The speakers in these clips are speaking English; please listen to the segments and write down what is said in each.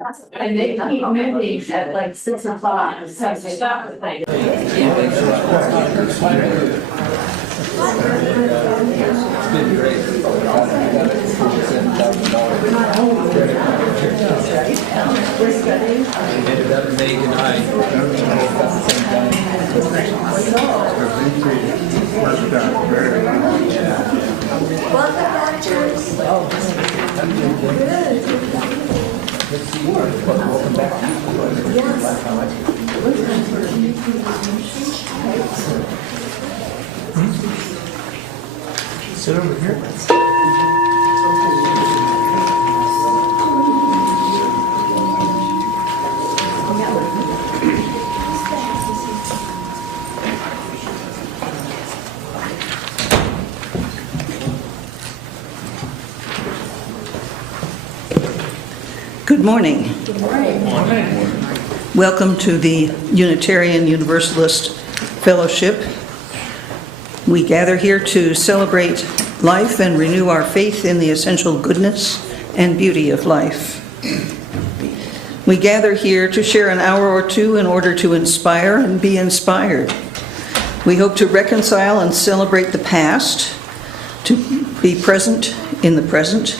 And they keep meetings at like 6 o'clock, so they stop at like. Welcome back, Joyce. Sit over here. Good morning. Welcome to the Unitarian Universalist Fellowship. We gather here to celebrate life and renew our faith in the essential goodness and beauty of life. We gather here to share an hour or two in order to inspire and be inspired. We hope to reconcile and celebrate the past, to be present in the present,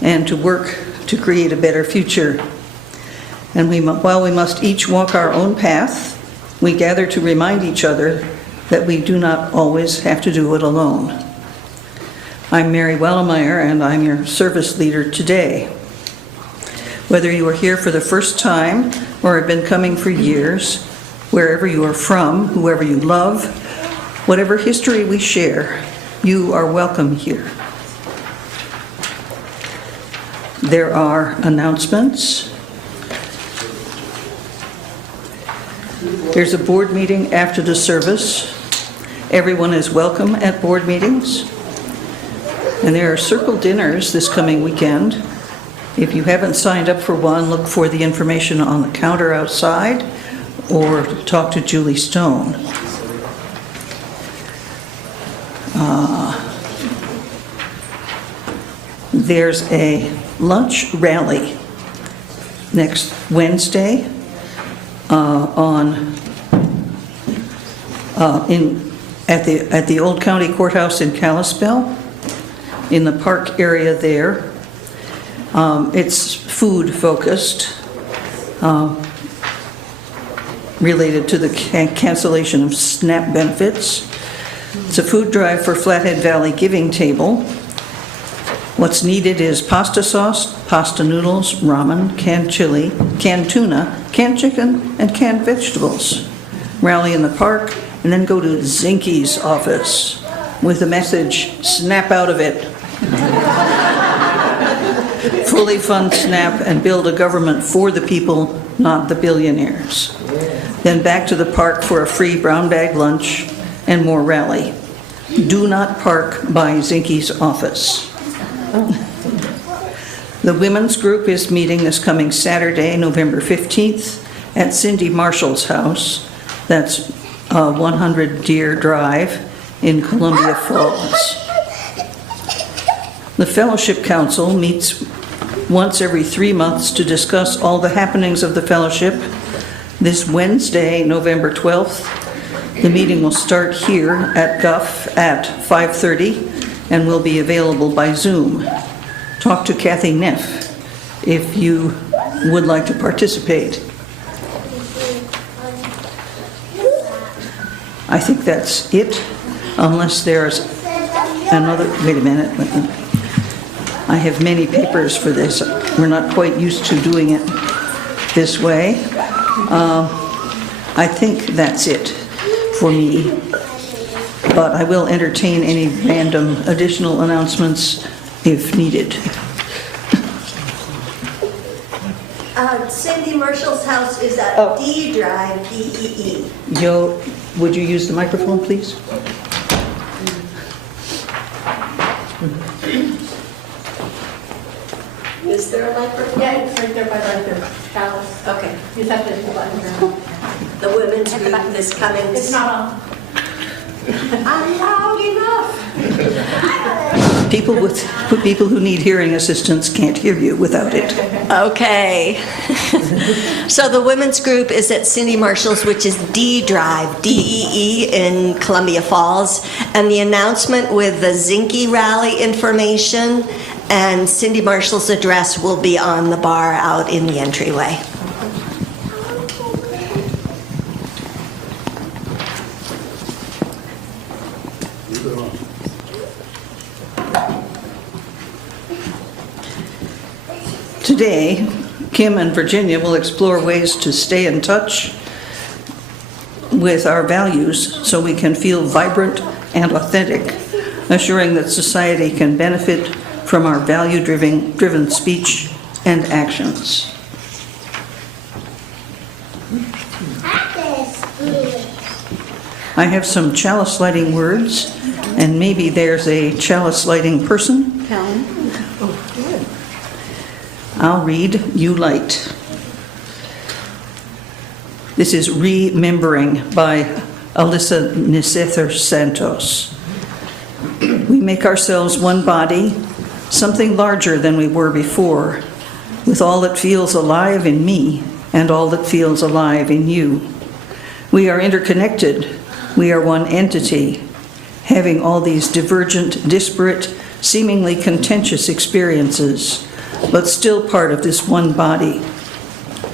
and to work to create a better future. And while we must each walk our own path, we gather to remind each other that we do not always have to do it alone. I'm Mary Wellemeyer, and I'm your service leader today. Whether you are here for the first time or have been coming for years, wherever you are from, whoever you love, whatever history we share, you are welcome here. There are announcements. There's a board meeting after the service. Everyone is welcome at board meetings. And there are circle dinners this coming weekend. If you haven't signed up for one, look for the information on the counter outside or talk to Julie Stone. There's a lunch rally next Wednesday at the Old County Courthouse in Kalispell, in the park area there. It's food focused, related to the cancellation of SNAP benefits. It's a food drive for Flathead Valley Giving Table. What's needed is pasta sauce, pasta noodles, ramen, canned chili, canned tuna, canned chicken, and canned vegetables. Rally in the park, and then go to Zinke's office with the message, "Snap out of it." Fully fund SNAP and build a government for the people, not the billionaires. Then back to the park for a free brown bag lunch and more rally. Do not park by Zinke's office. The women's group is meeting this coming Saturday, November 15th, at Cindy Marshall's house. That's 100 Deer Drive in Columbia Falls. The Fellowship Council meets once every 3 months to discuss all the happenings of the fellowship. This Wednesday, November 12th, the meeting will start here at Guff at 5:30 and will be available by Zoom. Talk to Kathy Neff if you would like to participate. I think that's it, unless there's another, wait a minute. I have many papers for this. We're not quite used to doing it this way. I think that's it for me, but I will entertain any random additional announcements if needed. Cindy Marshall's house is at Oh. D Drive, D-E-E. Yo, would you use the microphone, please? Is there a microphone? Yeah, it's right there by the palace. Okay. You just have to pull button around. The women's group is coming. It's not on. I'm loud enough. People who need hearing assistance can't hear you without it. Okay. So the women's group is at Cindy Marshall's, which is D Drive, DEE in Columbia Falls. And the announcement with the Zinke Rally information and Cindy Marshall's address will be on the bar out in the entryway. Today, Kim and Virginia will explore ways to stay in touch with our values so we can feel vibrant and authentic, assuring that society can benefit from our value-driven speech and actions. I have some chalice lighting words, and maybe there's a chalice lighting person. I'll read, you light. This is Remembering by Alyssa Nisether Santos. We make ourselves one body, something larger than we were before, with all that feels alive in me and all that feels alive in you. We are interconnected. We are one entity, having all these divergent, disparate, seemingly contentious experiences, but still part of this one body.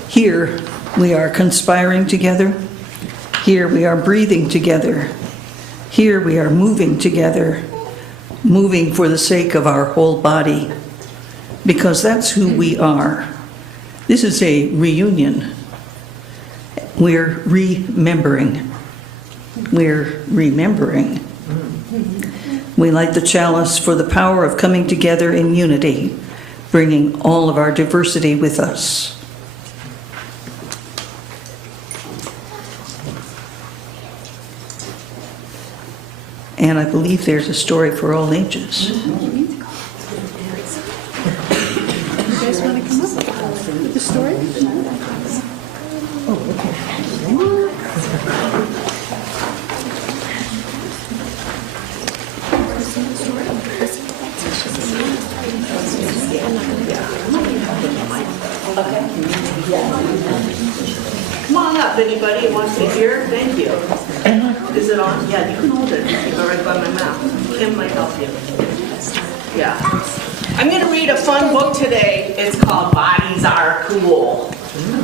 Here, we are conspiring together. Here, we are breathing together. Here, we are moving together, moving for the sake of our whole body, because that's who we are. This is a reunion. We're remembering. We're remembering. We light the chalice for the power of coming together in unity, bringing all of our diversity with us. And I believe there's a story for all ages. You guys want to come up with the story? Come on up, anybody who wants to hear? Thank you. Is it on? Yeah, you can hold it. You go right by my mouth. Kim might help you. Yeah. I'm going to read a fun book today. It's called Bodies Are Cool.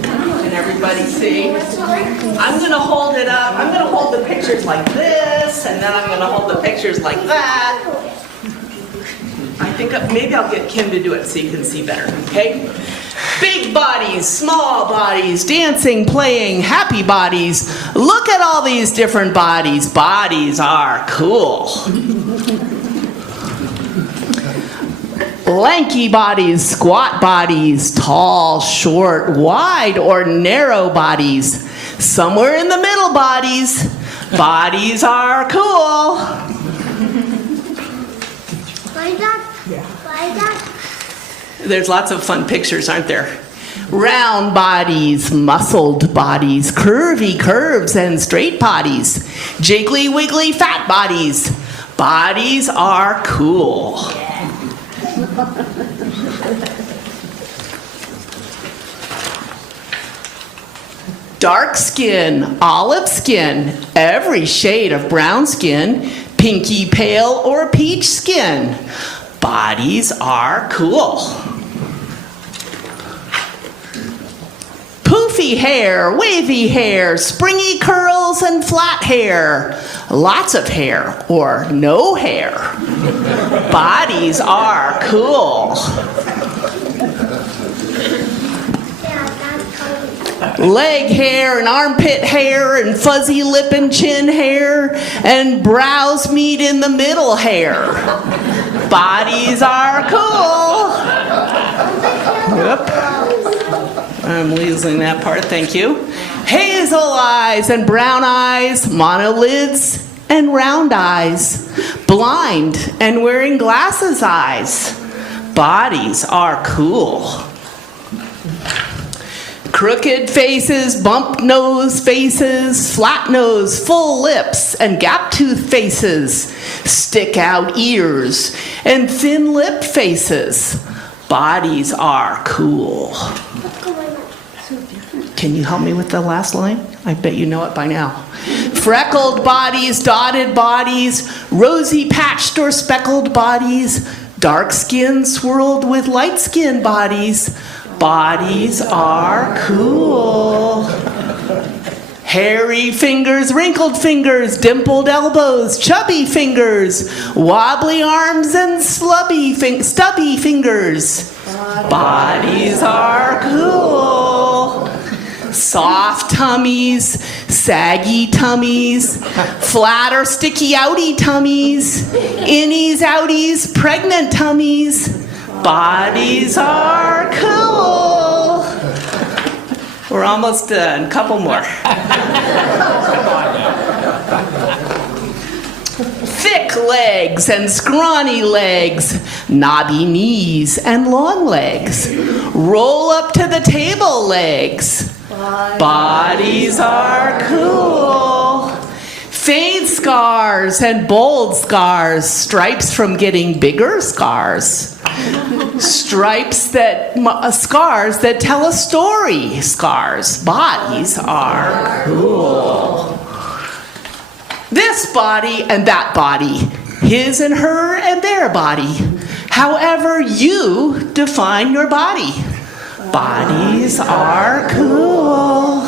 Can everybody see? I'm going to hold it up. I'm going to hold the pictures like this, and then I'm going to hold the pictures like that. I think maybe I'll get Kim to do it so you can see better, okay? Big bodies, small bodies, dancing, playing, happy bodies. Look at all these different bodies. Bodies are cool. Lanky bodies, squat bodies, tall, short, wide, or narrow bodies. Somewhere in the middle bodies. Bodies are cool. There's lots of fun pictures, aren't there? Round bodies, muscled bodies, curvy curves and straight bodies, jiggly wiggly fat bodies. Bodies are cool. Dark skin, olive skin, every shade of brown skin, pinky pale or peach skin. Bodies are cool. Poofy hair, wavy hair, springy curls and flat hair. Lots of hair or no hair. Bodies are cool. Leg hair and armpit hair and fuzzy lip and chin hair and brows meet in the middle hair. Bodies are cool. Yep. I'm losing that part, thank you. Hazel eyes and brown eyes, monolids and round eyes, blind and wearing glasses eyes. Bodies are cool. Crooked faces, bump nose faces, flat nose, full lips, and gap tooth faces, stick out ears, and thin lip faces. Bodies are cool. Can you help me with the last line? I bet you know it by now. Freckled bodies, dotted bodies, rosy patched or speckled bodies, dark skin swirled with light skin bodies. Bodies are cool. Hairy fingers, wrinkled fingers, dimpled elbows, chubby fingers, wobbly arms and stubby fingers. Bodies are cool. Soft tummies, saggy tummies, flat or sticky outy tummies, innies, outies, pregnant tummies. Bodies are cool. We're almost done. Couple more. Thick legs and scrawny legs, knobby knees and long legs, roll up to the table legs. Bodies are cool. Faint scars and bold scars, stripes from getting bigger scars. Scars that tell a story, scars. Bodies are cool. This body and that body, his and her and their body. However you define your body. Bodies are cool.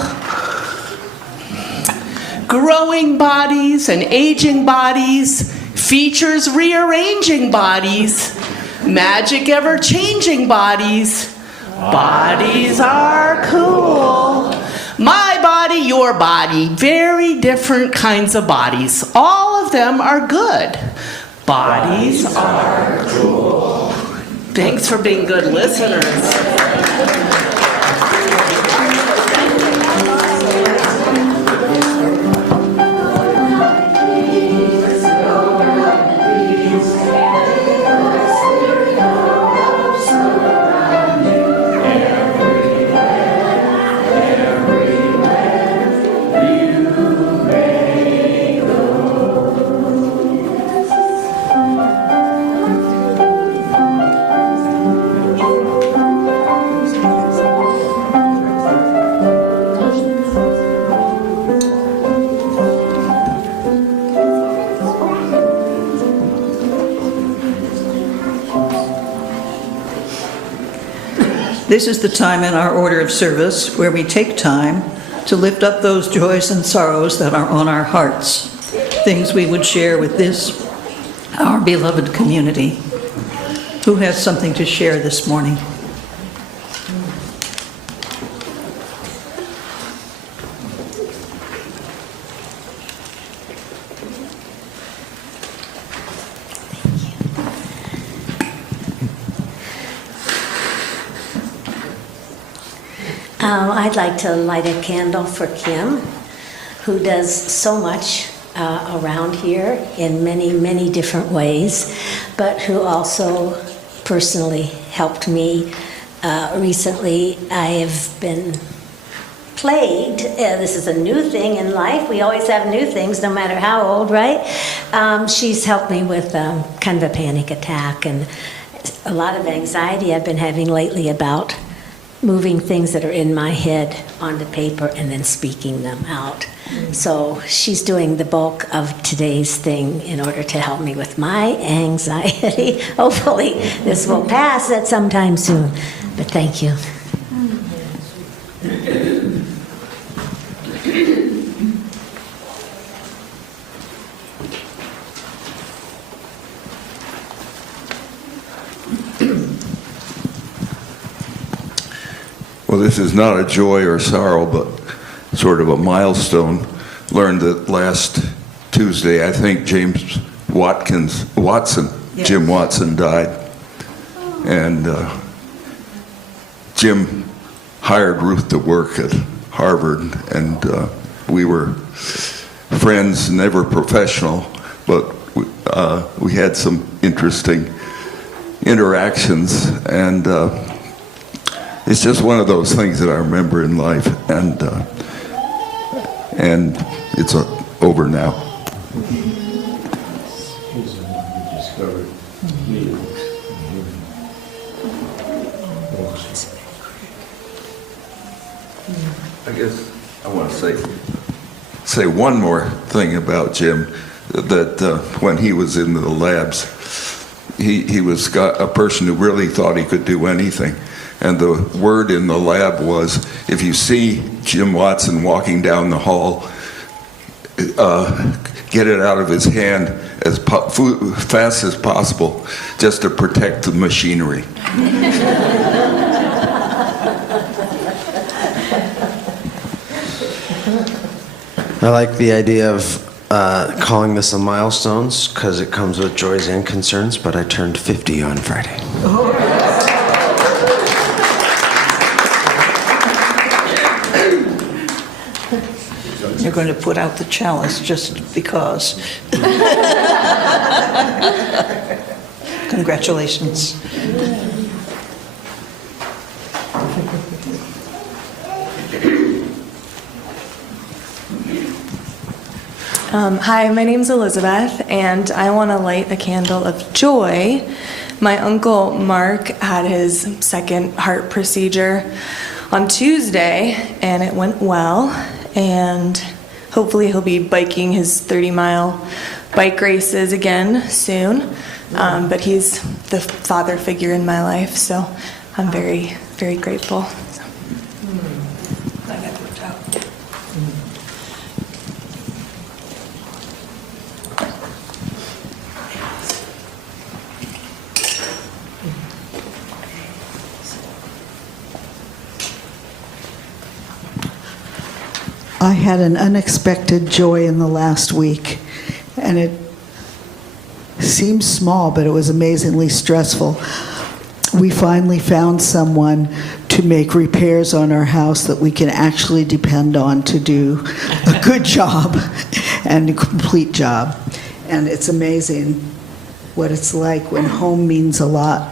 Growing bodies and aging bodies, features rearranging bodies, magic ever-changing bodies. Bodies are cool. My body, your body, very different kinds of bodies. All of them are good. Bodies are cool. Thanks for being good listeners. This is the time in our order of service where we take time to lift up those joys and sorrows that are on our hearts, things we would share with this, our beloved community. Who has something to share this morning? I'd like to light a candle for Kim, who does so much around here in many, many different ways, but who also personally helped me. Recently, I have been plagued. This is a new thing in life. We always have new things, no matter how old, right? She's helped me with kind of a panic attack and a lot of anxiety I've been having lately about moving things that are in my head onto paper and then speaking them out. So she's doing the bulk of today's thing in order to help me with my anxiety. Hopefully this will pass at some time soon, but thank you. Well, this is not a joy or sorrow, but sort of a milestone. Learned that last Tuesday, I think Jim Watson died. And Jim hired Ruth to work at Harvard, and we were friends, never professional, but we had some interesting interactions. And it's just one of those things that I remember in life, and it's over now. I guess I want to say one more thing about Jim, that when he was in the labs, he was a person who really thought he could do anything. And the word in the lab was, if you see Jim Watson walking down the hall, get it out of his hand as fast as possible, just to protect the machinery. I like the idea of calling this a milestones because it comes with joys and concerns, but I turned 50 on Friday. You're going to put out the chalice just because. Congratulations. Hi, my name's Elizabeth, and I want to light a candle of joy. My uncle Mark had his second heart procedure on Tuesday, and it went well, and hopefully he'll be biking his 30-mile bike races again soon. But he's the father figure in my life, so I'm very, very grateful. I had an unexpected joy in the last week, and it seems small, but it was amazingly stressful. We finally found someone to make repairs on our house that we can actually depend on to do a good job and a complete job. And it's amazing what it's like when home means a lot,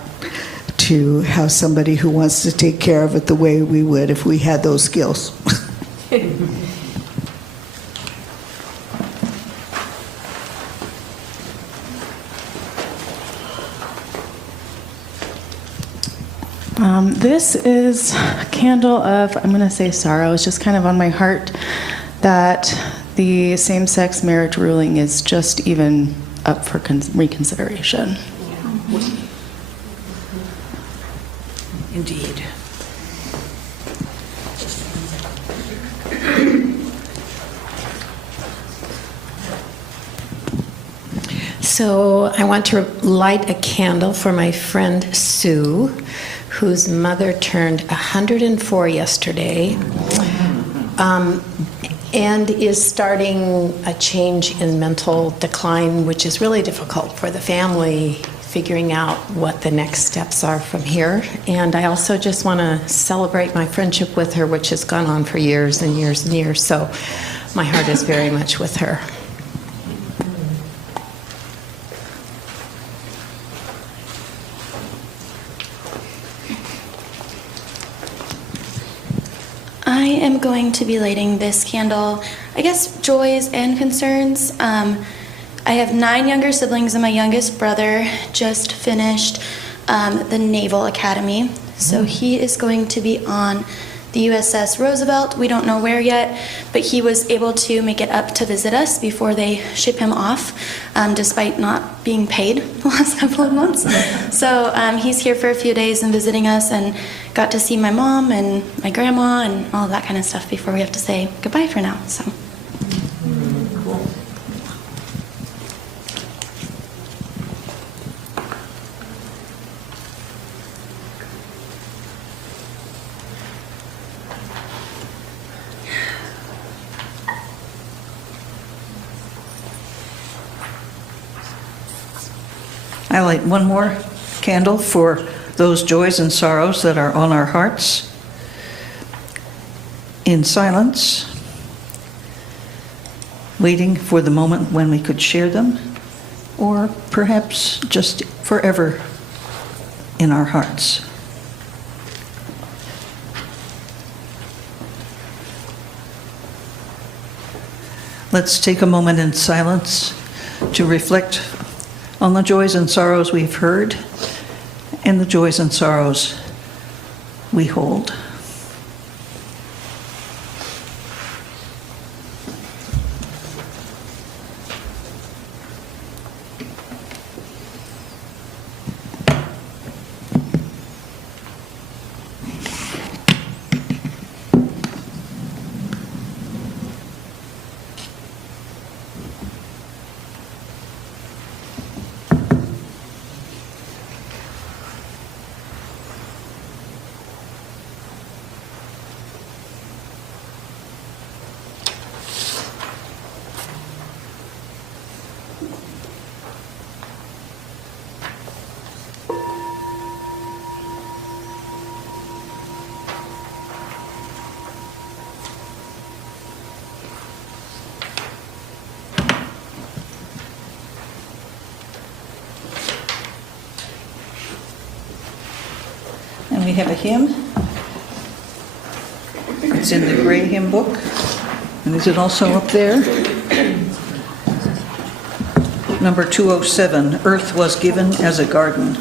to have somebody who wants to take care of it the way we would if we had those skills. This is a candle of, I'm going to say sorrow. It's just kind of on my heart that the same-sex marriage ruling is just even up for reconsideration. Indeed. So I want to light a candle for my friend Sue, whose mother turned 104 yesterday, and is starting a change in mental decline, which is really difficult for the family, figuring out what the next steps are from here. And I also just want to celebrate my friendship with her, which has gone on for years and years and years. So my heart is very much with her. I am going to be lighting this candle, I guess, joys and concerns. I have 9 younger siblings, and my youngest brother just finished the Naval Academy. So he is going to be on the USS Roosevelt. We don't know where yet, but he was able to make it up to visit us before they ship him off, despite not being paid the last couple of months. So he's here for a few days and visiting us, and got to see my mom and my grandma and all of that kind of stuff before we have to say goodbye for now. So. I light one more candle for those joys and sorrows that are on our hearts. In silence, waiting for the moment when we could share them, or perhaps just forever in our hearts. Let's take a moment in silence to reflect on the joys and sorrows we've heard and the joys and sorrows we hold. And we have a hymn. It's in the gray hymn book. And is it also up there? Number 207, Earth Was Given as a Garden.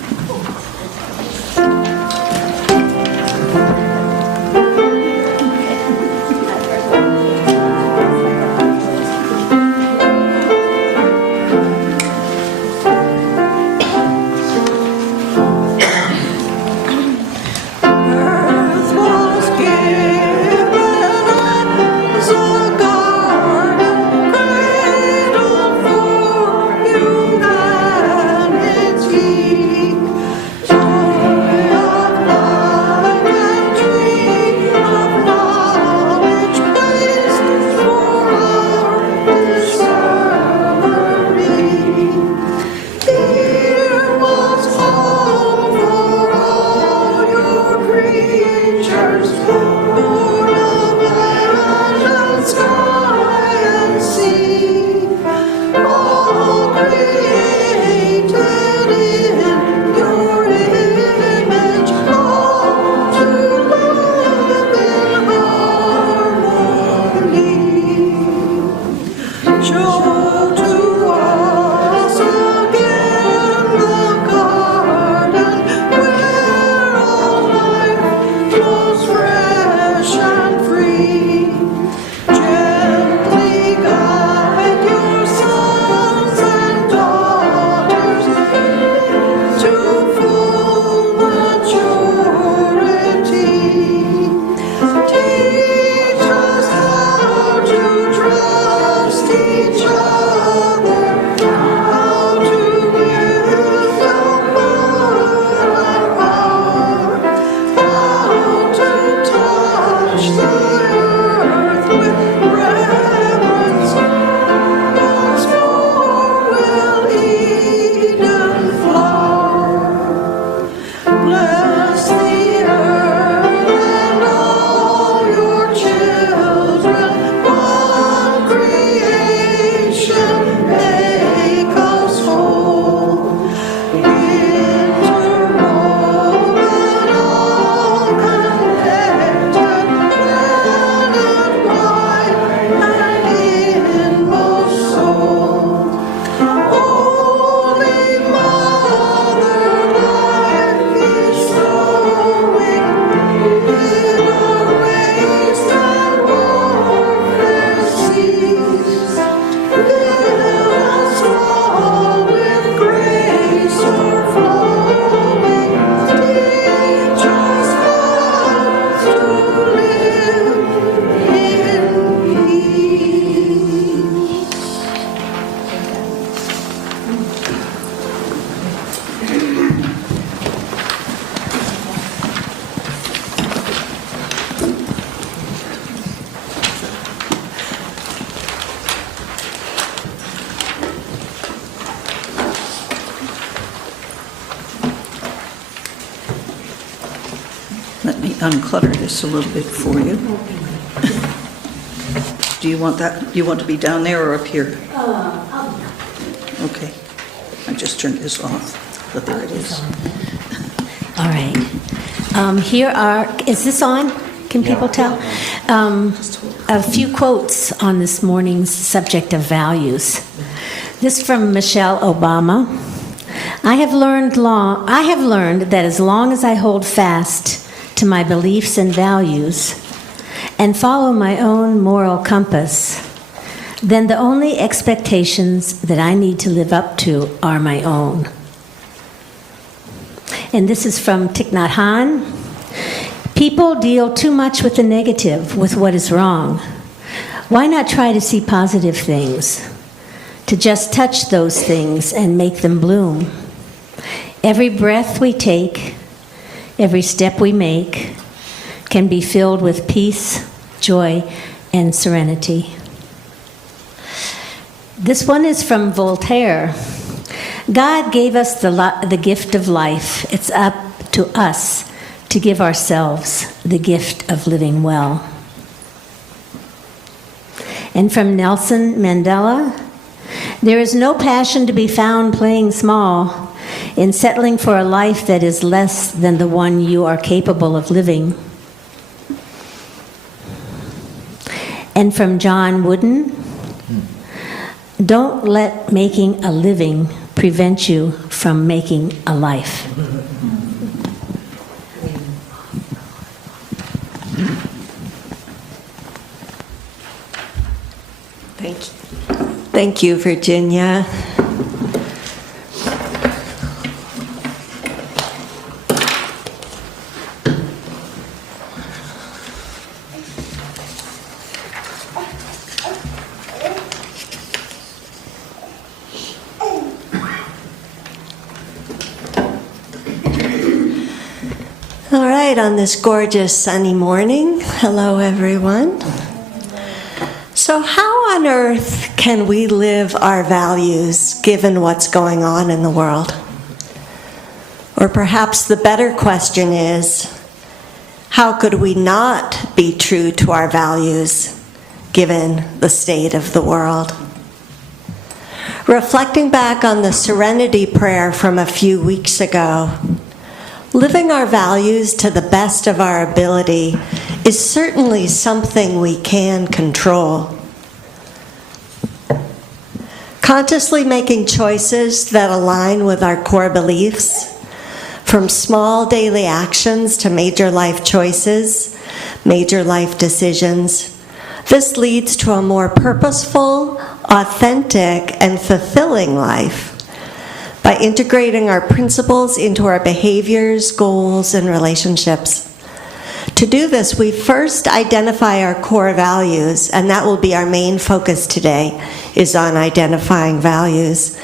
Let me unclutter this a little bit for you. Do you want that, do you want to be down there or up here? Okay. I just turned this off, but there it is. All right. Here are, is this on? Can people tell? A few quotes on this morning's subject of values. This from Michelle Obama. I have learned that as long as I hold fast to my beliefs and values and follow my own moral compass, then the only expectations that I need to live up to are my own. And this is from Thich Nhat Hanh. People deal too much with the negative, with what is wrong. Why not try to see positive things? To just touch those things and make them bloom. Every breath we take, every step we make, can be filled with peace, joy, and serenity. This one is from Voltaire. God gave us the gift of life. It's up to us to give ourselves the gift of living well. And from Nelson Mandela, there is no passion to be found playing small in settling for a life that is less than the one you are capable of living. And from John Wooden, don't let making a living prevent you from making a life. Thank you, Virginia. All right, on this gorgeous sunny morning, hello everyone. So how on earth can we live our values given what's going on in the world? Or perhaps the better question is, how could we not be true to our values given the state of the world? Reflecting back on the Serenity Prayer from a few weeks ago, living our values to the best of our ability is certainly something we can control. Consciously making choices that align with our core beliefs, from small daily actions to major life choices, major life decisions, this leads to a more purposeful, authentic, and fulfilling life by integrating our principles into our behaviors, goals, and relationships. To do this, we first identify our core values, and that will be our main focus today, is on identifying values.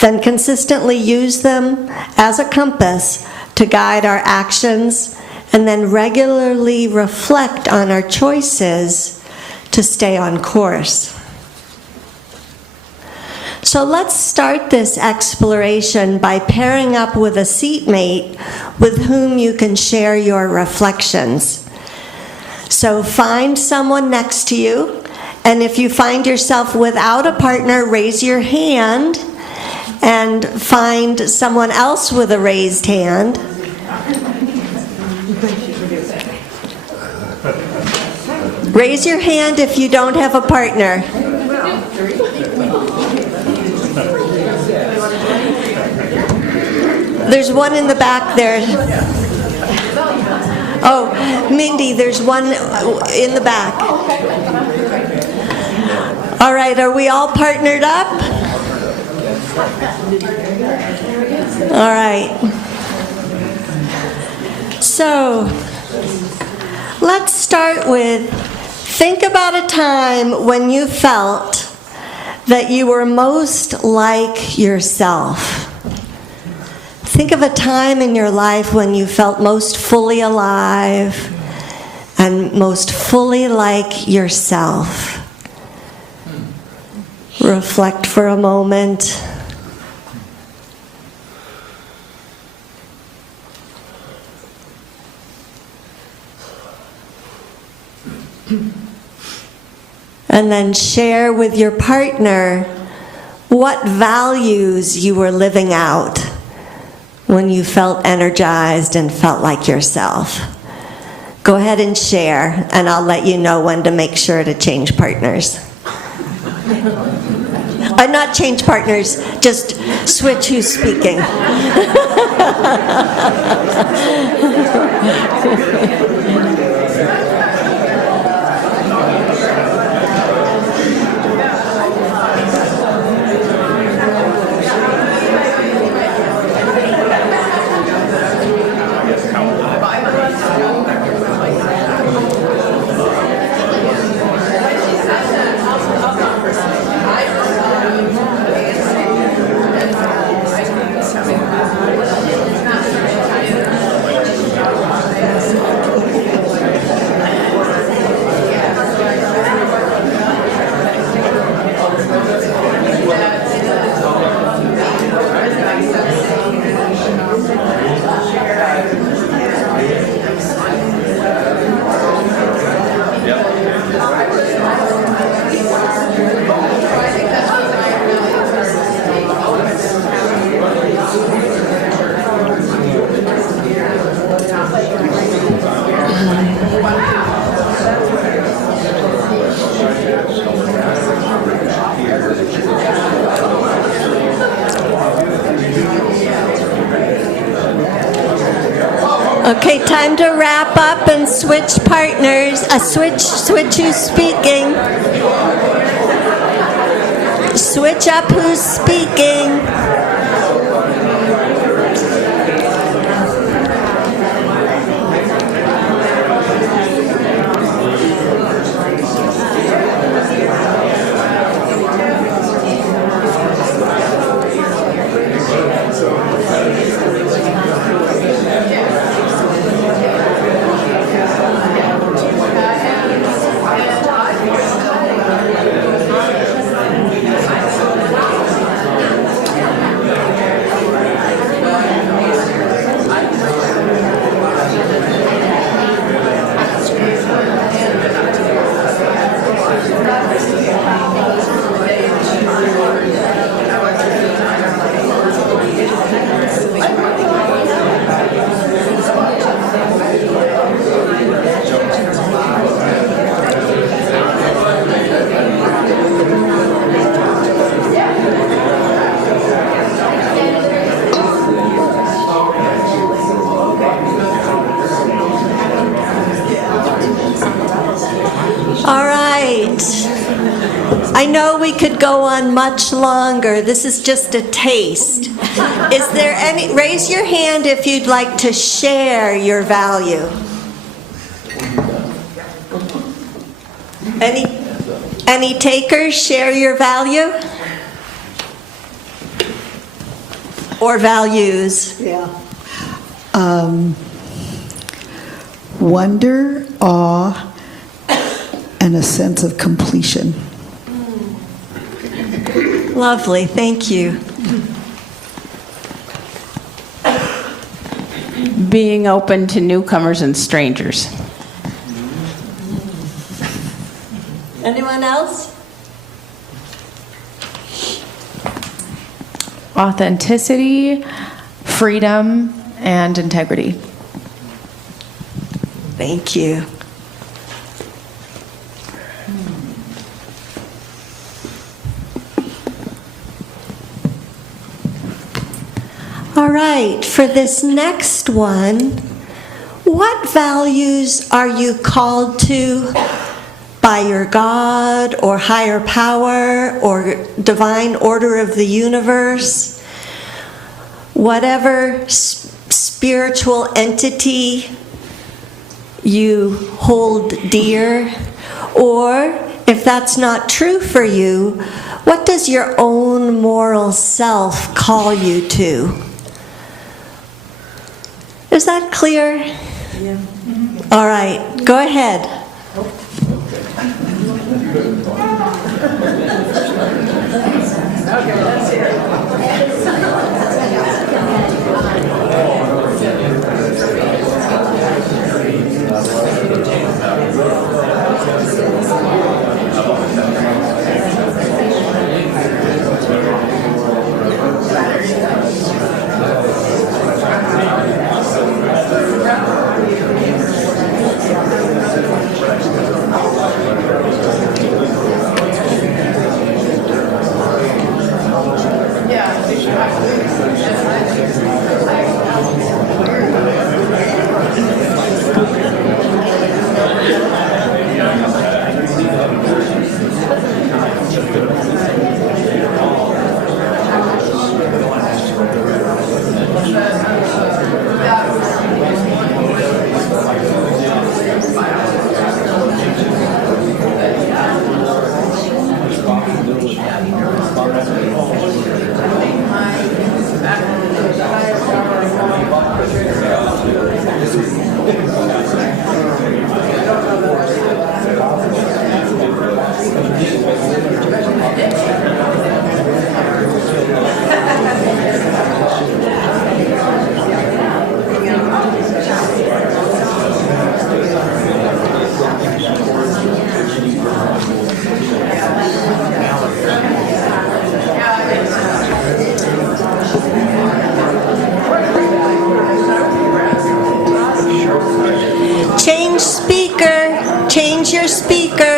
Then consistently use them as a compass to guide our actions, and then regularly reflect on our choices to stay on course. So let's start this exploration by pairing up with a seatmate with whom you can share your reflections. So find someone next to you, and if you find yourself without a partner, raise your hand, and find someone else with a raised hand. Raise your hand if you don't have a partner. There's one in the back there. Oh, Mindy, there's one in the back. All right, are we all partnered up? All right. So, let's start with, think about a time when you felt that you were most like yourself. Think of a time in your life when you felt most fully alive and most fully like yourself. Reflect for a moment. And then share with your partner what values you were living out when you felt energized and felt like yourself. go ahead and share, and I'll let you know when to make sure to change partners. Not change partners, just switch who's speaking. Okay, time to wrap up and switch partners. Switch who's speaking. Switch up who's speaking. I know we could go on much longer. This is just a taste. Is there any, raise your hand if you'd like to share your value. Any takers? Share your value? Or values? Yeah. Wonder, awe, and a sense of completion. Lovely, thank you. Being open to newcomers and strangers. Anyone else? Authenticity, freedom, and integrity. Thank you. All right, for this next one, what values are you called to by your God or higher power or divine order of the universe? Whatever spiritual entity you hold dear, or if that's not true for you, what does your own moral self call you to? Is that clear? Yeah. All right, go ahead. Okay, let's hear it.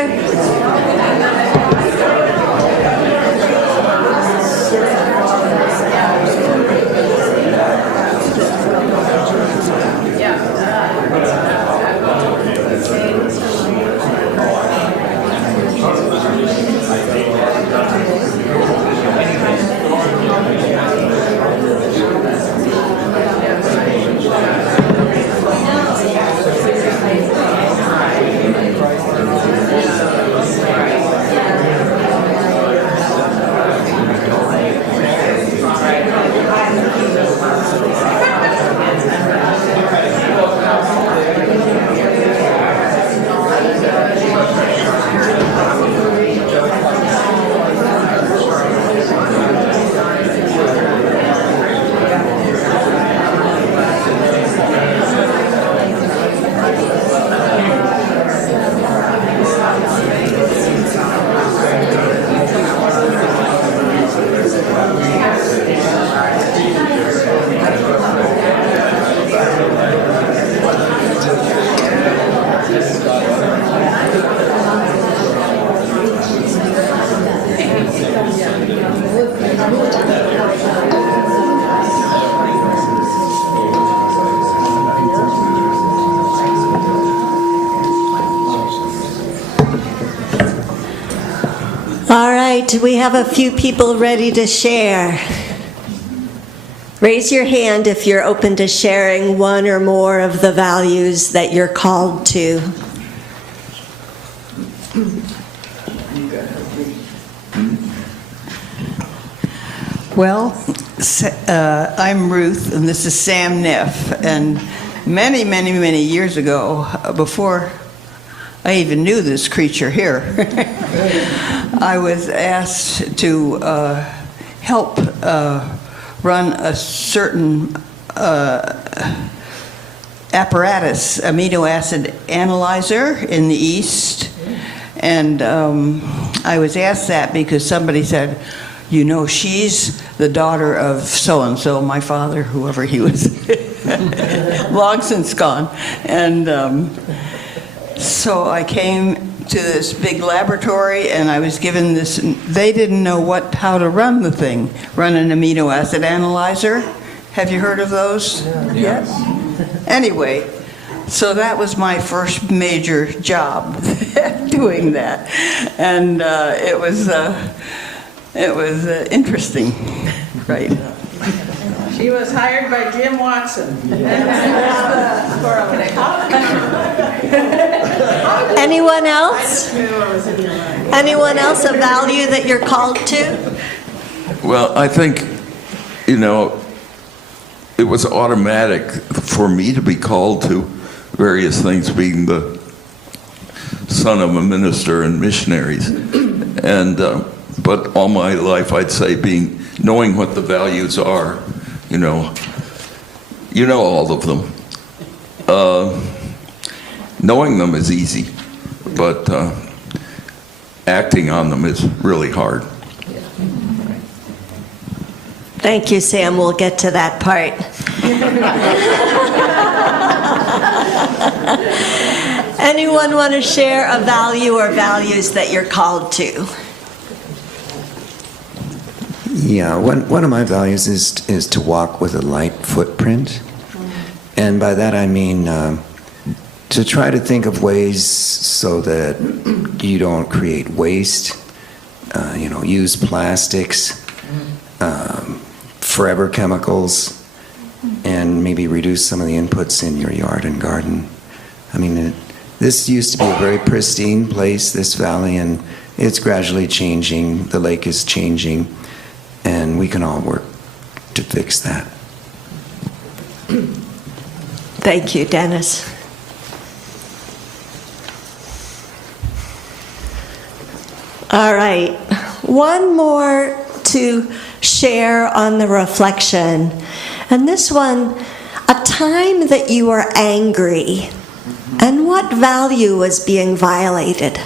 favor? All right, we have a few people ready to share. Raise your hand if you're open to sharing one or more of the values that you're called to. Well, I'm Ruth, and this is Sam Neff. And many, many, many years ago, before I even knew this creature here, I was asked to help run a certain apparatus, amino acid analyzer in the East. And I was asked that because somebody said, you know, she's the daughter of so-and-so, my father, whoever he was, long since gone. And so I came to this big laboratory, and I was given this. They didn't know how to run the thing, run an amino acid analyzer. Have you heard of those? Yes. Anyway, so that was my first major job, doing that, and it was interesting, right? She was hired by Jim Watson. Anyone else? Anyone else a value that you're called to? Well, I think, you know, it was automatic for me to be called to various things, being the son of a minister and missionaries. And but all my life, I'd say, knowing what the values are, you know all of them. Knowing them is easy, but acting on them is really hard. Thank you, Sam. We'll get to that part. Anyone want to share a value or values that you're called to? Yeah, one of my values is to walk with a light footprint. And by that I mean to try to think of ways so that you don't create waste, use plastics, forever chemicals, and maybe reduce some of the inputs in your yard and garden. I mean, this used to be a very pristine place, this valley, and it's gradually changing. The lake is changing, and we can all work to fix that. Thank you, Dennis. All right, one more to share on the reflection. And this one, a time that you were angry, and what value was being violated?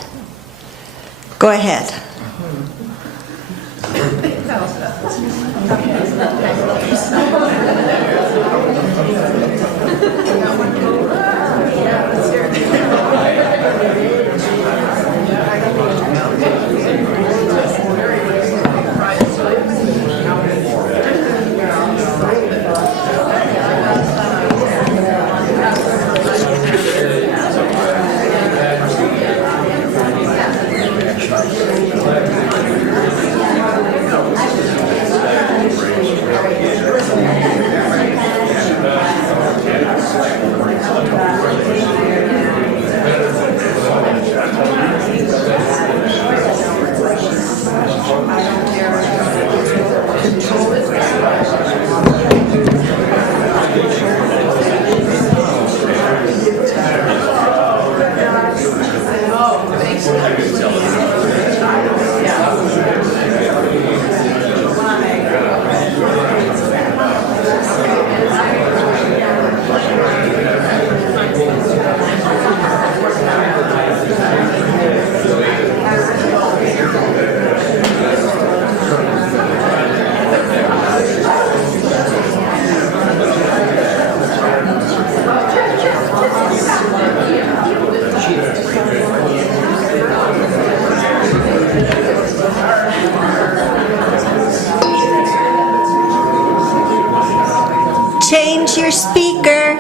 Go ahead. Change your speaker.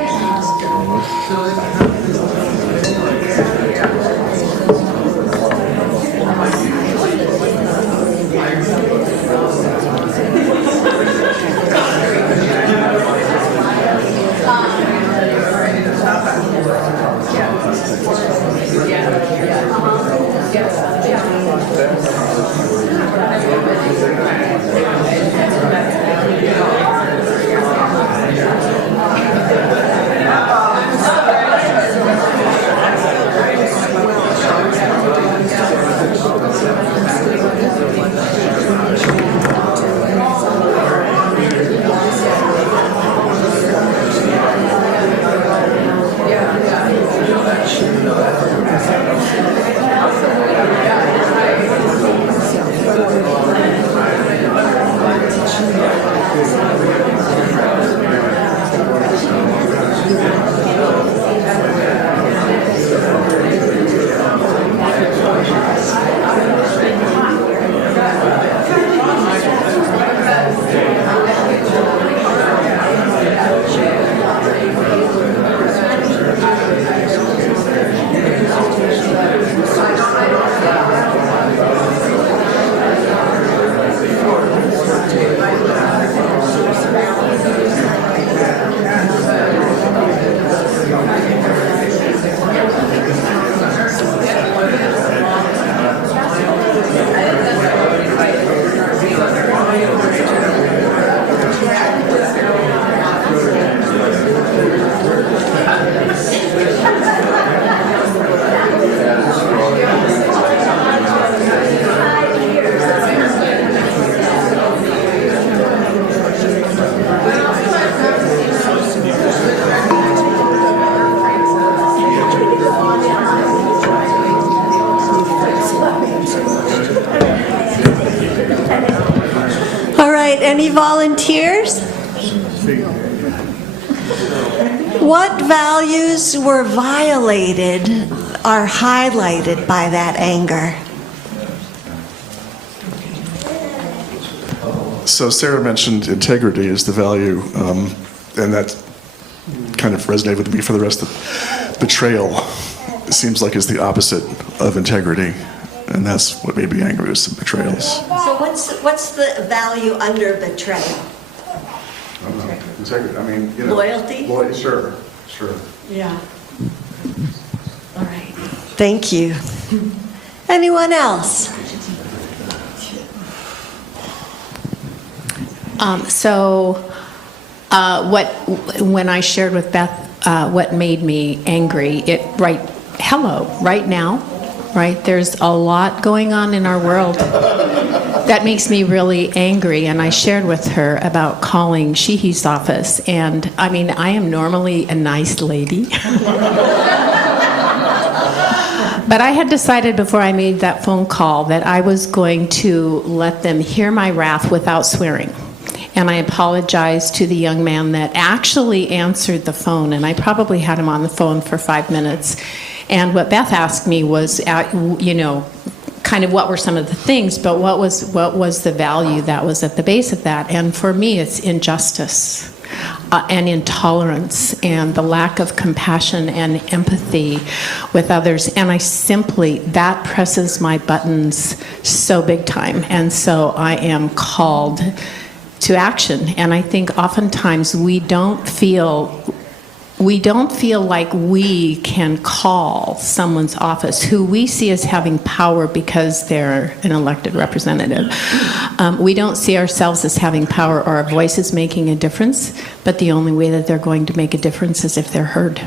Any volunteers? What values were violated or highlighted by that anger? So Sarah mentioned integrity as the value, and that kind of resonated with me for the rest of betrayal. It seems like is the opposite of integrity, and that's what made me angry with some betrayals. So what's the value under betrayal? Integrity. I mean, you know, loyalty. Sure. Yeah. All right. Thank you. Anyone else? When I shared with Beth what made me angry, right now, right? There's a lot going on in our world that makes me really angry, and I shared with her about calling Sheehy's office, and I mean, I am normally a nice lady. But I had decided before I made that phone call that I was going to let them hear my wrath without swearing. And I apologized to the young man that actually answered the phone, and I probably had him on the phone for 5 minutes. And what Beth asked me was, kind of what were some of the things, but what was the value that was at the base of that? And for me, it's injustice and intolerance and the lack of compassion and empathy with others. And that presses my buttons so big time. And so I am called to action. And I think oftentimes we don't feel like we can call someone's office who we see as having power because they're an elected representative. We don't see ourselves as having power or our voices making a difference, but the only way that they're going to make a difference is if they're heard.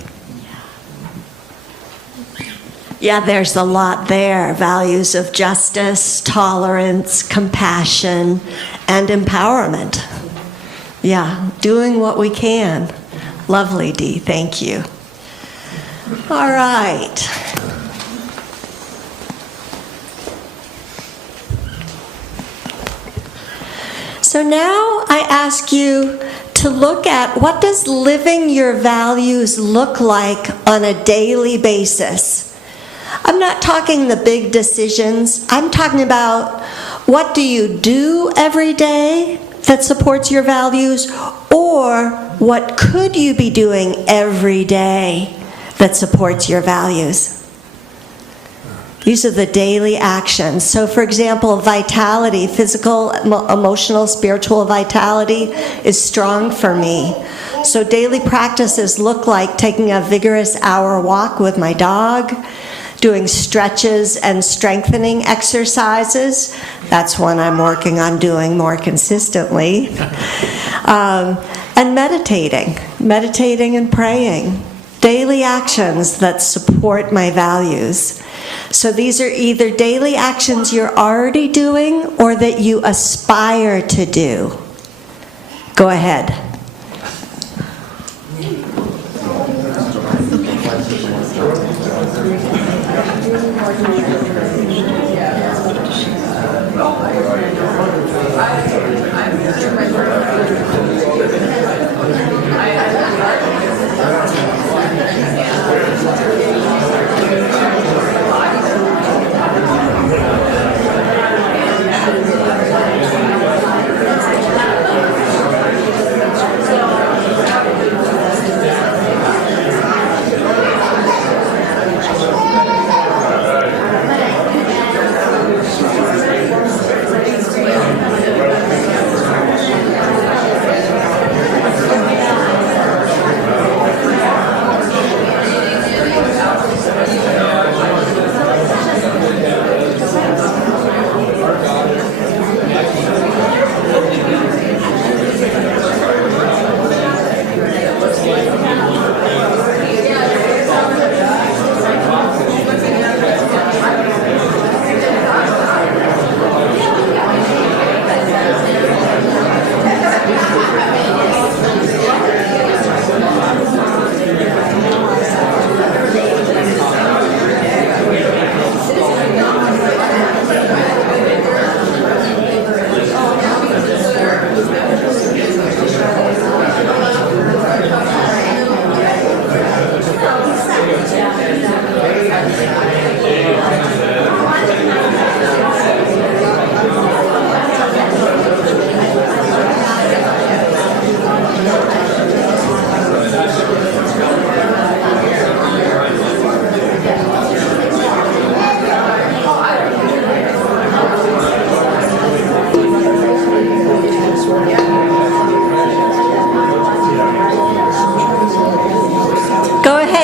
Yeah, there's a lot there. Values of justice, tolerance, compassion, and empowerment. Yeah, doing what we can. Lovely, Dee. Thank you. All right. So now I ask you to look at what does living your values look like on a daily basis. I'm not talking the big decisions. I'm talking about what do you do every day that supports your values, or what could you be doing every day that supports your values? These are the daily actions. So for example, vitality, physical, emotional, spiritual vitality is strong for me. So daily practices look like taking a vigorous hour walk with my dog, doing stretches and strengthening exercises. That's one I'm working on doing more consistently. And meditating and praying. Daily actions that support my values. So these are either daily actions you're already doing or that you aspire to do. Go ahead.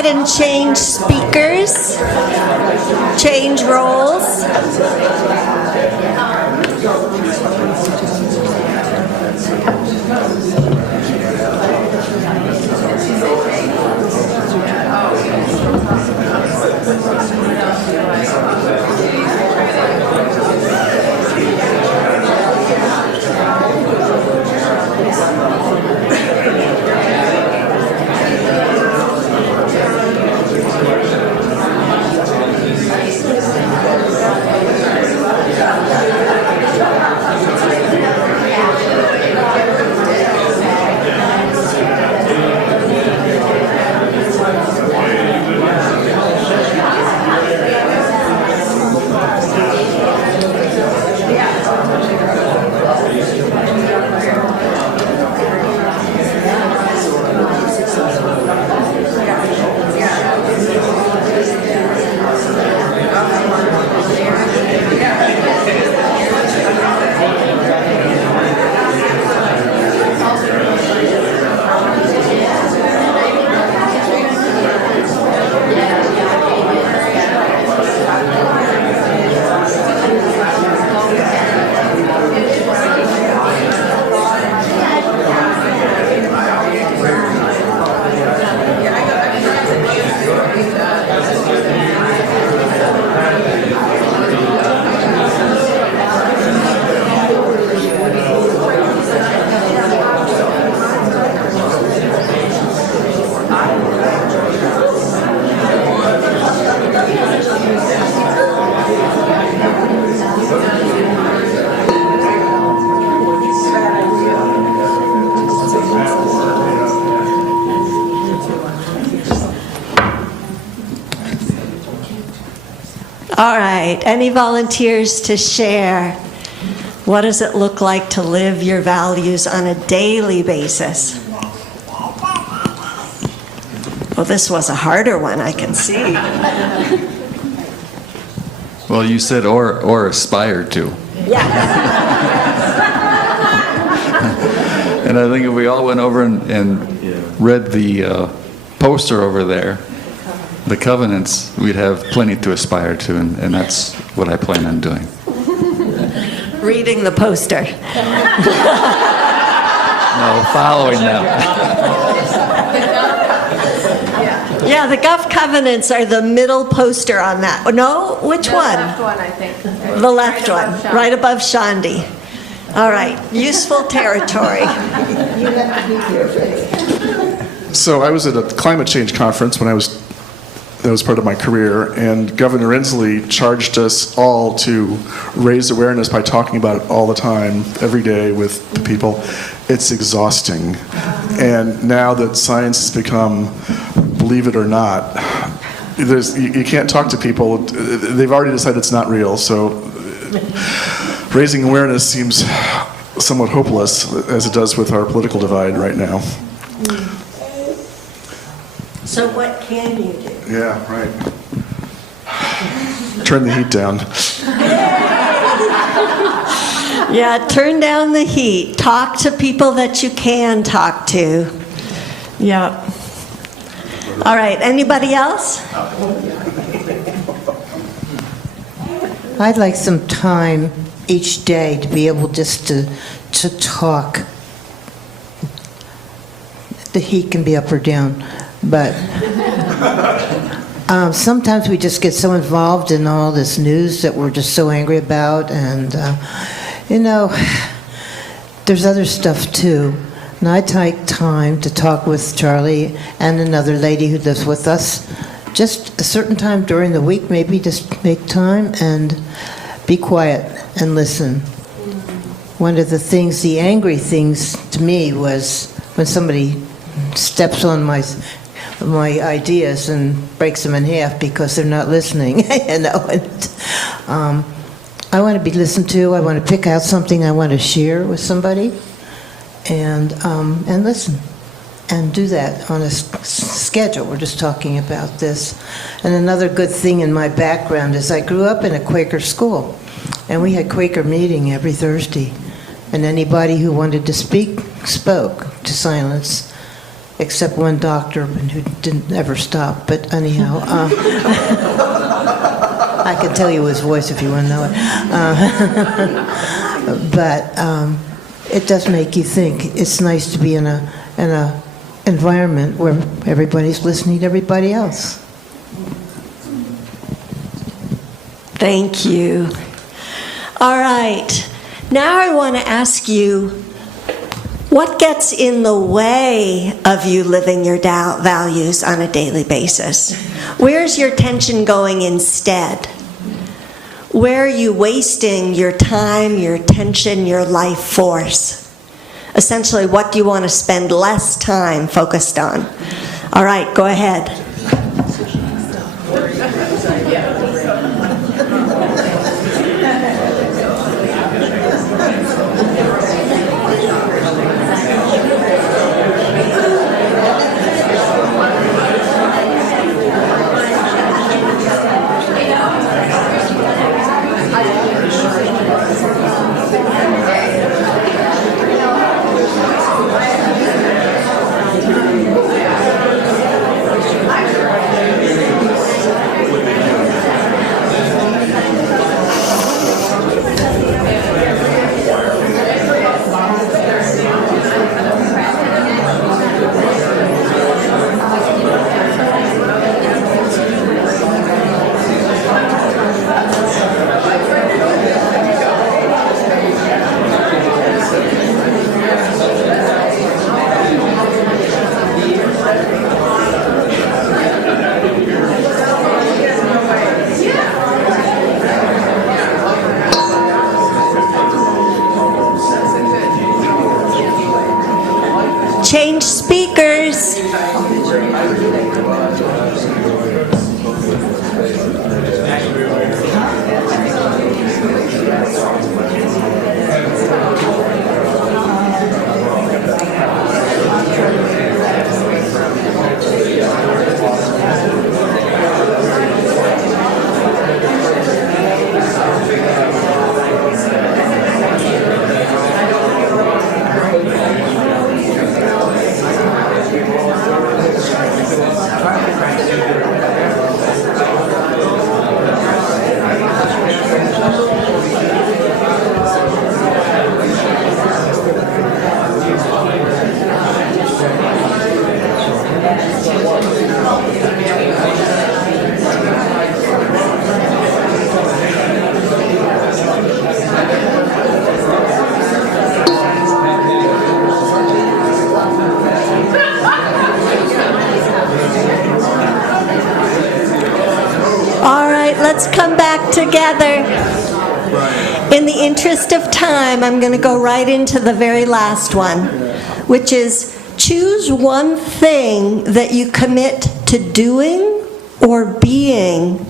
And change speakers, change roles. All right, any volunteers to share? What does it look like to live your values on a daily basis? Well, this was a harder one, I can see. Well, you said or aspire to. And I think if we all went over and read the poster over there, the covenants, we'd have plenty to aspire to, and that's what I plan on doing. Reading the poster. No, following them. Yeah, the Guff covenants are the middle poster on that. No, which one? The left one, I think. The left one, right above Shandi. All right, useful territory. So I was at a climate change conference that was part of my career, and Governor Inslee charged us all to raise awareness by talking about it all the time, every day with the people. It's exhausting. And now that science has become, believe it or not, you can't talk to people. They've already decided it's not real, so raising awareness seems somewhat hopeless, as it does with our political divide right now. So what can you do? Yeah, right. Turn the heat down. Yeah, turn down the heat. Talk to people that you can talk to. Yeah. All right, anybody else? I'd like some time each day to be able just to talk. The heat can be up or down, but sometimes we just get so involved in all this news that we're just so angry about, and there's other stuff too. And I take time to talk with Charlie and another lady who lives with us. Just a certain time during the week, maybe just make time and be quiet and listen. One of the things, the angry things to me, was when somebody steps on my ideas and breaks them in half because they're not listening. And, I want to be listened to. I want to pick out something I want to share with somebody, and listen, and do that on a schedule. We're just talking about this. And another good thing in my background is I grew up in a Quaker school, and we had Quaker meeting every Thursday, and anybody who wanted to speak spoke to silence, except one doctor who didn't ever stop. But anyhow, I can tell you his voice if you want to know it. But it does make you think. It's nice to be in a environment where everybody's listening to everybody else. Thank you. All right. Now I want to ask you, what gets in the way of you living your values on a daily basis? Where's your tension going instead? Where are you wasting your time, your attention, your life force? Essentially, what do you want to spend less time focused on? All right, go ahead. together. In the interest of time, I'm going to go right into the very last one, which is choose one thing that you commit to doing or being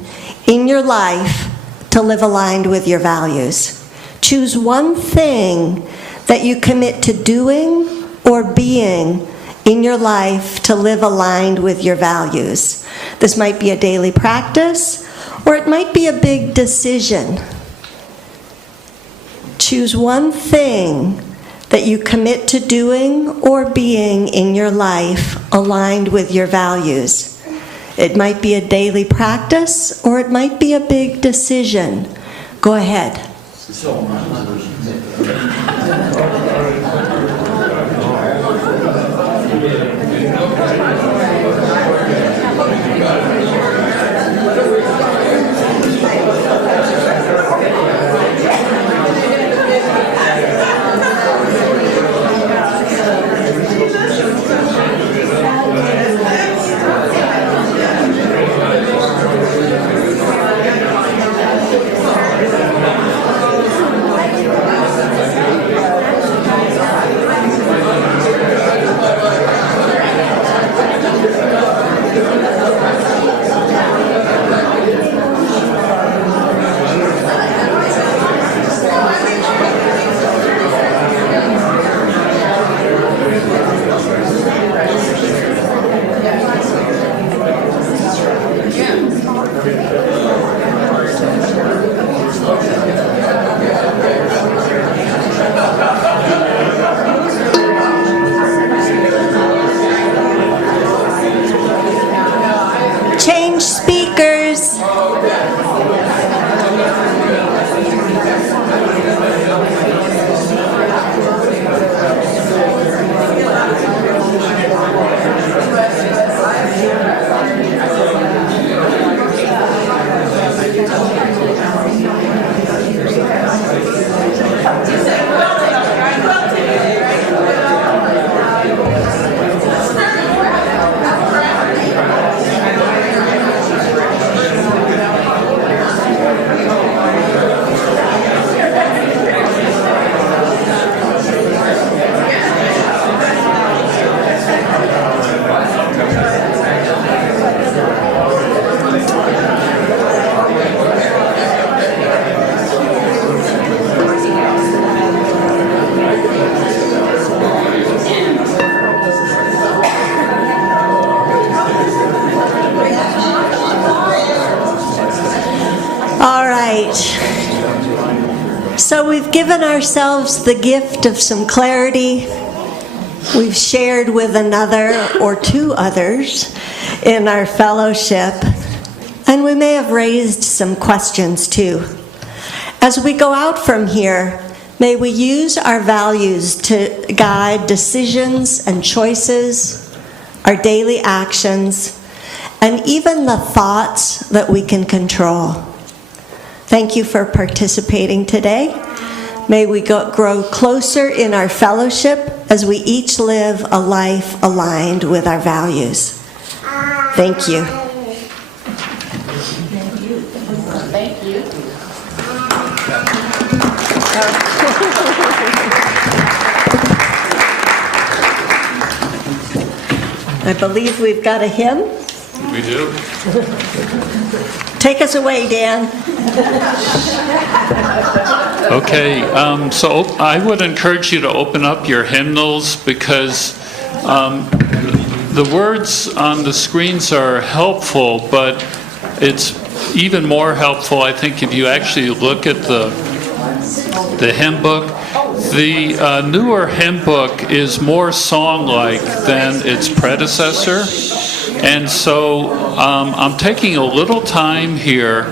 in your life to live aligned with your values. Choose one thing that you commit to doing or being in your life to live aligned with your values. This might be a daily practice, or it might be a big decision. Choose one thing that you commit to doing or being in your life aligned with your values. It might be a daily practice, or it might be a big decision. Go ahead. Change speakers. All right. So we've given ourselves the gift of some clarity. We've shared with another or two others in our fellowship, and we may have raised some questions too. As we go out from here, may we use our values to guide decisions and choices, our daily actions, and even the thoughts that we can control. Thank you for participating today. May we grow closer in our fellowship as we each live a life aligned with our values. Thank you. Thank you. I believe we've got a hymn. We do. Take us away, Dan. Okay, so I would encourage you to open up your hymnals because the words on the screens are helpful, but it's even more helpful, I think, if you actually look at the hymn book. The newer hymn book is more song-like than its predecessor, and so I'm taking a little time here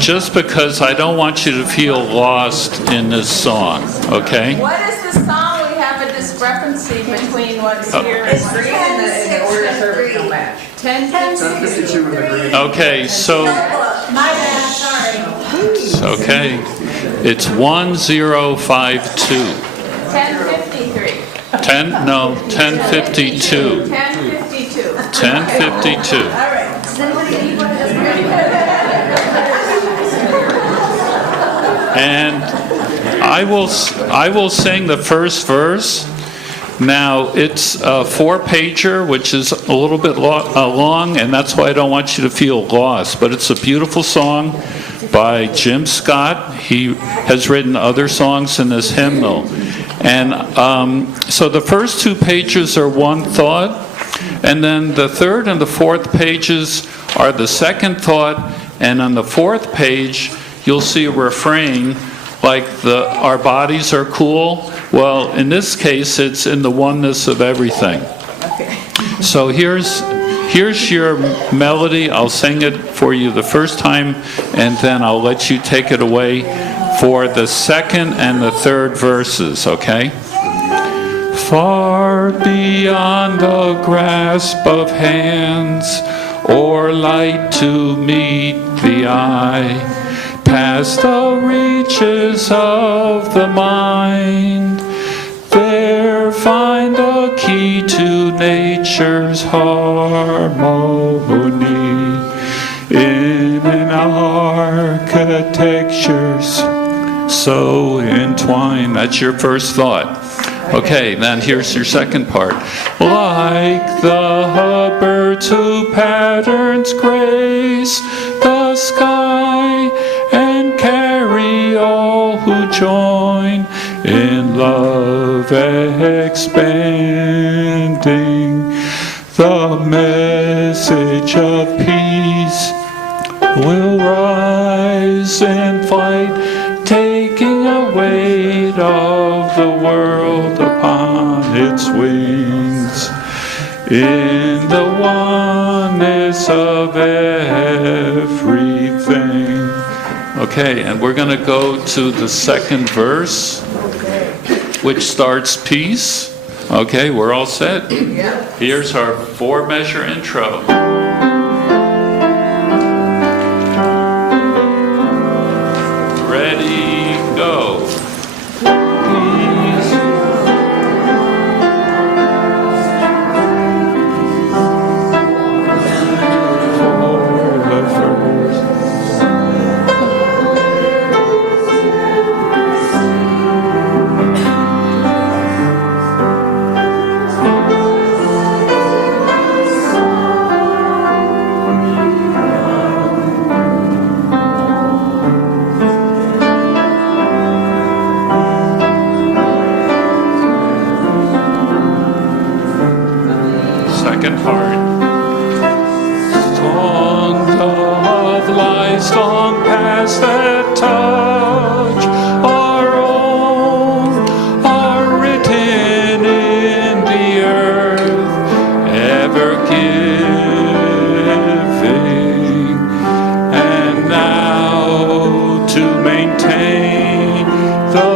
just because I don't want you to feel lost in this song, okay? What is the song? We have a discrepancy between what's here and green and the order service don't match. 10:52 in the green. Okay, so, My bad, sorry. okay, it's 1052. 10:53. 1052. 10:52. 1052. All right. And I will sing the first verse. Now, it's a 4-pager, which is a little bit long, and that's why I don't want you to feel lost. But it's a beautiful song by Jim Scott. He has written other songs in this hymnal. And so the first 2 pages are one thought, and then the third and the fourth pages are the second thought, and on the fourth page, you'll see a refrain like our bodies are cool. Well, in this case, it's in the oneness of everything. So here's your melody. I'll sing it for you the first time, and then I'll let you take it away for the second and the third verses, okay? Far beyond the grasp of hands, or light to meet the eye, past the reaches of the mind, there find the key to nature's harmony in an architecture's so entwined. That's your first thought. Okay, then here's your second part. Like the birds who patterns grace the sky and carry all who join in love expanding the message of peace will rise and fight, taking a weight of the world upon its wings in the oneness of everything. Okay, and we're going to go to the second verse, which starts peace. Okay, we're all set. Here's our 4-measure intro. Ready, go. Second part. Songs of life, long past that touch our own, are written in the earth, ever giving, and now to maintain the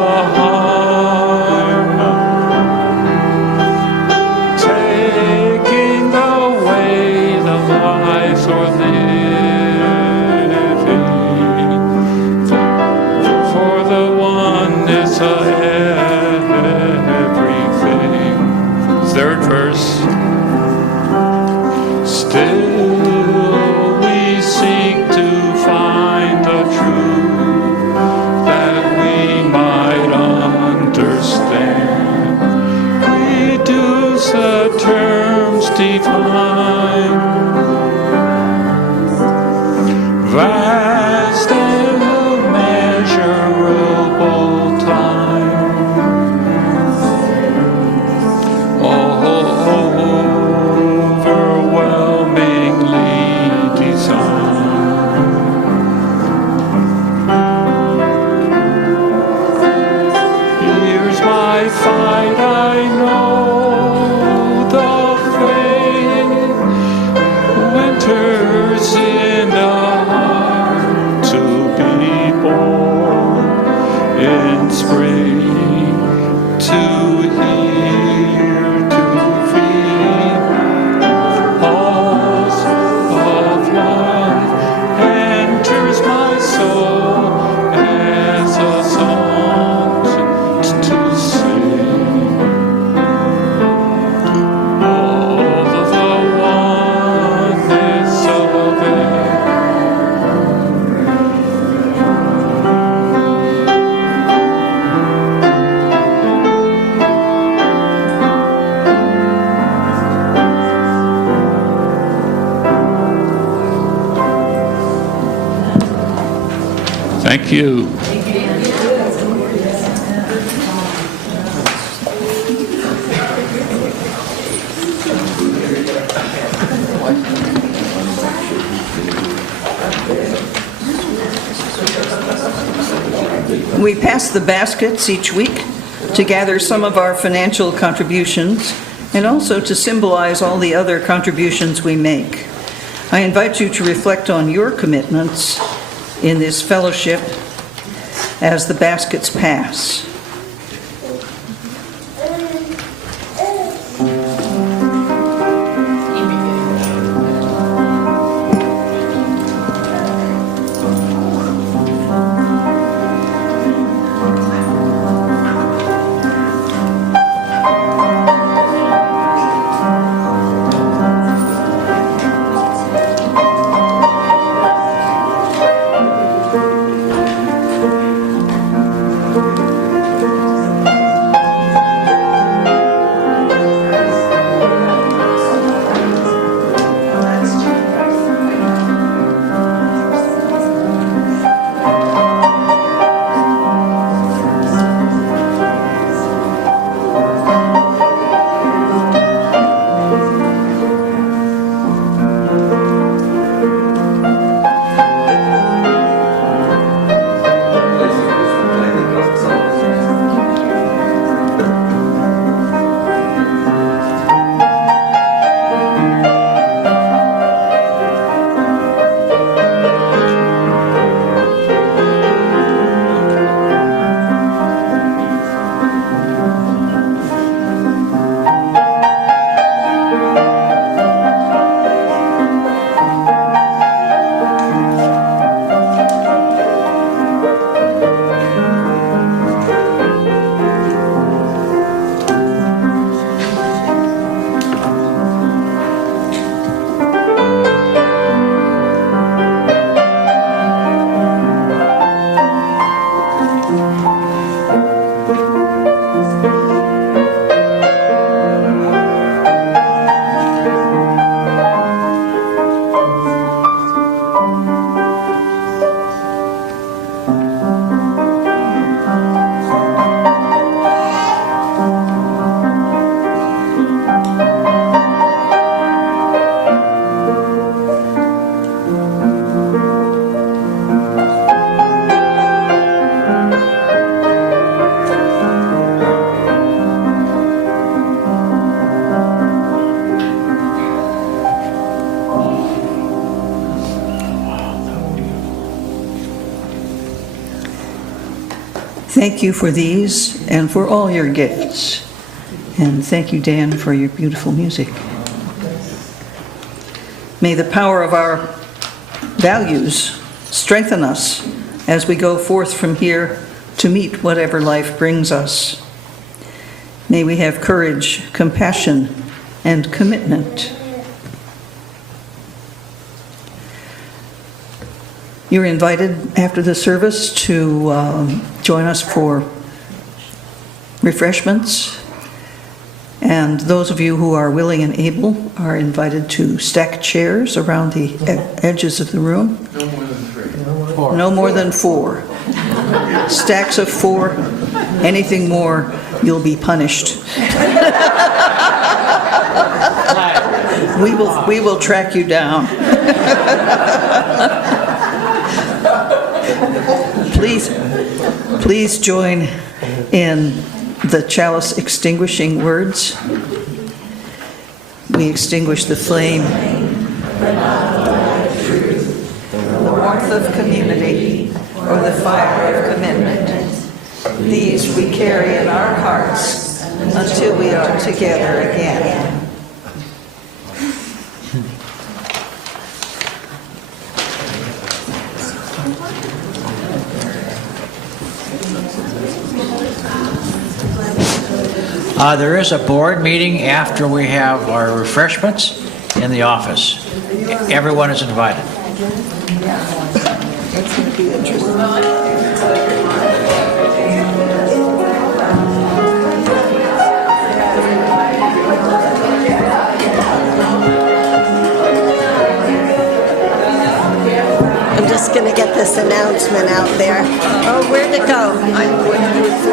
third verse. Still we seek to find the truth that we might understand. Reduce the terms divine, vast and immeasurable time. Fight, I know the faith winters in the heart to be born in spring, to hear, to feel pulse of life enters my soul as a song to sing. All of the oneness of it. Thank you. We pass the baskets each week to gather some of our financial contributions and also to symbolize all the other contributions we make. I invite you to reflect on your commitments in this fellowship as the baskets pass. Thank you for these and for all your gifts. And thank you, Dan, for your beautiful music. May the power of our values strengthen us as we go forth from here to meet whatever life brings us. May we have courage, compassion, and commitment. You're invited after the service to join us for refreshments. And those of you who are willing and able are invited to stack chairs around the edges of the room. No more than 3. No more than 4. Stacks of 4. Anything more, you'll be punished. We will track you down. Please join in the chalice extinguishing words. We extinguish the flame, the warmth of community, or the fire of commitment. These we carry in our hearts until we are together again. There is a board meeting after we have our refreshments in the office. Everyone is invited. That's going to be interesting. I'm just just going to get this announcement out there. Oh, where'd it go?